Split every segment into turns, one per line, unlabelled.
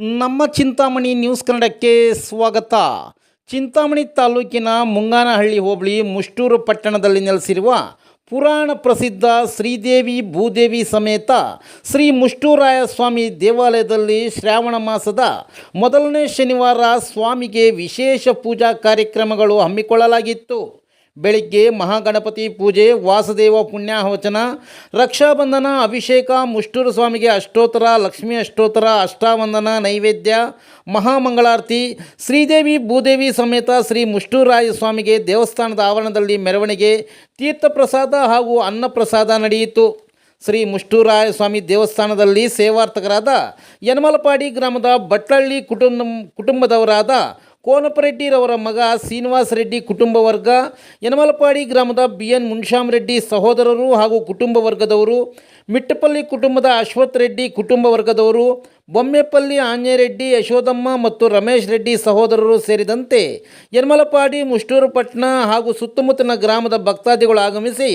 ನಮ್ಮ ಚಿಂತಾಮಣಿ ನ್ಯೂಸ್ ಕನ್ನಡಕ್ಕೆ ಸ್ವಾಗತ. ಚಿಂತಾಮಣಿ ತಾಲೂಕಿನ ಮುಂಗಾನಹಳ್ಳಿ ಹೋಬಳಿ ಮುಷ್ಟೂರು ಪಟ್ಟಣದಲ್ಲಿ ನೆಲೆಸಿರುವ ಪುರಾಣ ಪ್ರಸಿದ್ಧ ಶ್ರೀದೇವಿ ಭೂದೇವಿ ಸಮೇತ ಶ್ರೀ ಮುಷ್ಟೂರಾಯ ಸ್ವಾಮಿ ದೇವಾಲಯದಲ್ಲಿ ಶ್ರಾವಣ ಮಾಸದ ಮೊದಲನೇ ಶನಿವಾರ ಸ್ವಾಮಿಗೆ ವಿಶೇಷ ಪೂಜಾ ಕಾರ್ಯಕ್ರಮಗಳು ಹಮ್ಮಿಕೊಳ್ಳಲಾಗಿತ್ತು. ಬೆಳಿಗ್ಗೆ ಮಹಾಗಣಪತಿ ಪೂಜೆ, ವಾಸುದೇವ ಪುಣ್ಯಾಹವಚನ, ರಕ್ಷಾಬಂಧನ, ಅಭಿಷೇಕ, ಮುಷ್ಟೂರು ಸ್ವಾಮಿಗೆ ಅಷ್ಟೋತ್ತರ, ಲಕ್ಷ್ಮೀ ಅಷ್ಟೋತ್ತರ, ಅಷ್ಟಾವಂದನ, ನೈವೇದ್ಯ, ಮಹಾಮಂಗಳಾರತಿ, ಶ್ರೀದೇವಿ ಭೂದೇವಿ ಸಮೇತ ಶ್ರೀ ಮುಷ್ಟೂರಾಯ ಸ್ವಾಮಿಗೆ ದೇವಸ್ಥಾನದ ಆವರಣದಲ್ಲಿ ಮೆರವಣಿಗೆ, ತೀರ್ಥಪ್ರಸಾದ ಹಾಗೂ ಅನ್ನಪ್ರಸಾದ ನಡೆಯಿತು. ಶ್ರೀ ಮುಷ್ಟೂರಾಯ ಸ್ವಾಮಿ ದೇವಸ್ಥಾನದಲ್ಲಿ ಸೇವಾರ್ಥಕರಾದ ಯನಮಲಪಾಡಿ ಗ್ರಾಮದ ಬಟ್ಟಳ್ಳಿ ಕುಟುಂಬ, ಕುಟುಂಬದವರಾದ ಕೋನಪರೆಡ್ಡಿರವರ ಮಗ ಶ್ರೀನಿವಾಸ ರೆಡ್ಡಿ ಕುಟುಂಬ ವರ್ಗ, ಯನಮಲಪಾಡಿ ಗ್ರಾಮದ ಬಿ ಎನ್ ಮುನ್ಶಾಮ್ ರೆಡ್ಡಿ ಸಹೋದರರು ಹಾಗೂ ಕುಟುಂಬ ವರ್ಗದವರು, ಮಿಟ್ಟಪಲ್ಲಿ ಕುಟುಂಬದ ಅಶ್ವಥ್ ರೆಡ್ಡಿ ಕುಟುಂಬ ವರ್ಗದವರು ಬೊಮ್ಮೆಪಲ್ಲಿ ಆಂಜನೇರೆಡ್ಡಿ ಯಶೋದಮ್ಮ ಮತ್ತು ರಮೇಶ್ ರೆಡ್ಡಿ ಸಹೋದರರು ಸೇರಿದಂತೆ ಯರ್ಮಲಪಾಡಿ ಮುಷ್ಟೂರುಪಟ್ಟಣ ಹಾಗೂ ಸುತ್ತಮುತ್ತಲಿನ ಗ್ರಾಮದ ಭಕ್ತಾದಿಗಳು ಆಗಮಿಸಿ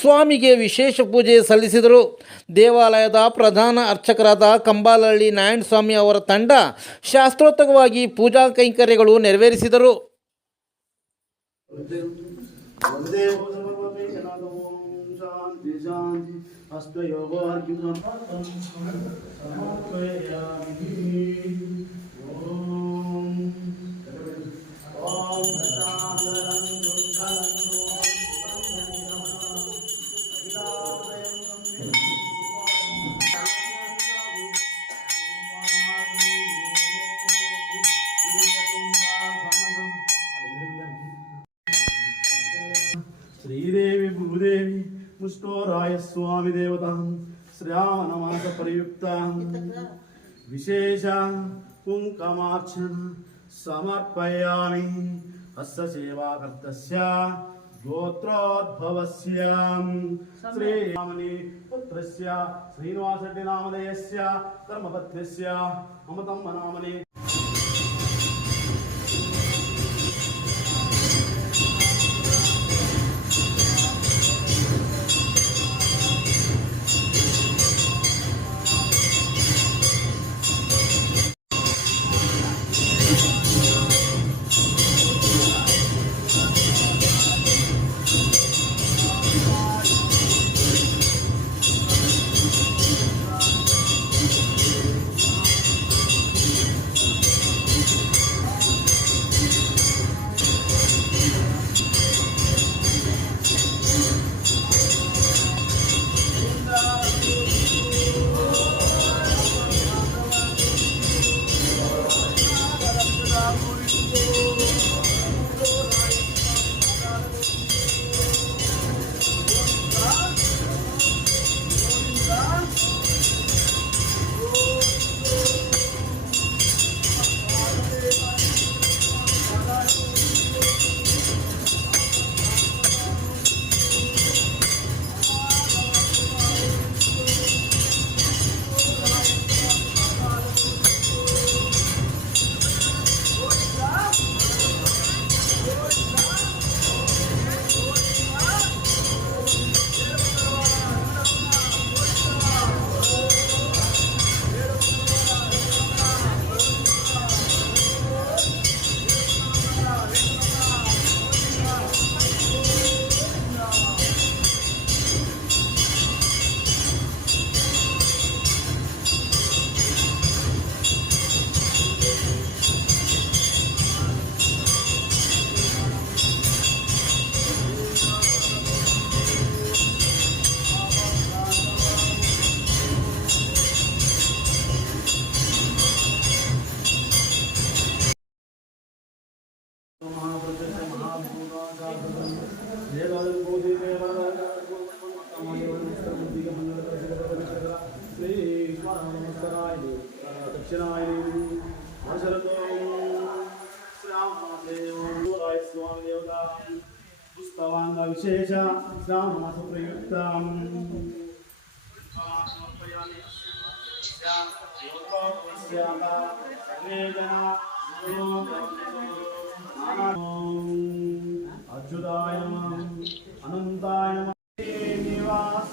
ಸ್ವಾಮಿಗೆ ವಿಶೇಷ ಪೂಜೆ ಸಲ್ಲಿಸಿದರು. ದೇವಾಲಯದ ಪ್ರಧಾನ ಅರ್ಚಕರಾದ ಕಂಬಾಲಹಳ್ಳಿ ನಾರಾಯಣಸ್ವಾಮಿ ಅವರ ತಂಡ ಶಾಸ್ತ್ರೋತ್ತರವಾಗಿ ಪೂಜಾ ಕೈಂಕರ್ಯಗಳು ನೆರವೇರಿಸಿದರು.
शान्ति शान्ति हस्तयोगो अर्घ्यं समर्पयामि ॐ ॐ मुष्टोराय स्वामी देवता रायस्वामिदेवतां परियुक्ता विशेष पुङ्कमार्चन समर्पयामि। अस्य सेवाकर्तस्य गोत्रोद्भवस्य श्रीरामनि पुत्रस्य श्रीनिवासड्डिनामधेयस्य कर्मपत्न्यस्य मम नामने దక్షిణాయని మనుషులతో శ్రామదేవాయ స్వామి దేవత పుస్తవాంగ విశేష శ్రామమాస ప్రయుక్త. అచ్యుతాయ అనంతాయ నివాస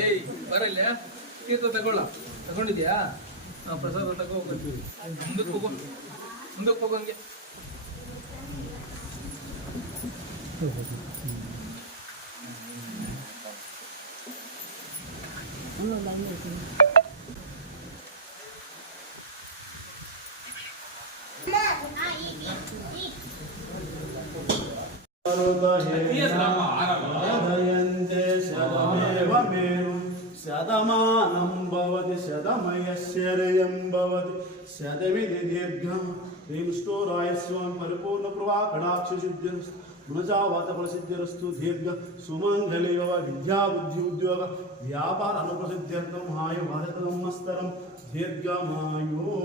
ಏಯ್ ಬರಲ್ಲ ತೀರ್ಥ ತಗೊಳ್ಳ. ತಗೊಂಡಿದ್ಯಾ? ಪ್ರಸಾದ ತಗೋ ಹೋಗ್ತೀವಿ ಮುಂದಕ್ಕೆ ಹೋಗೋ. ಮುಂದಕ್ಕೆ ಹೋಗೋಂಗೆ
ಹ್ಞೂ शतमानं भवति शतमयश्चर्यं भवति शतमिति दीर्घं ह्रींष्टोराय स्वामी परिपूर्णप्रभा कटाक्षसिद्धिरस्तु गुणजावातफलसिद्धिरस्तु दीर्घ सुमङ्गले वा विद्या बुद्धि उद्योग व्यापार अनुप्रसिद्ध्यर्थं हाय भारतमस्तरं दीर्घमायो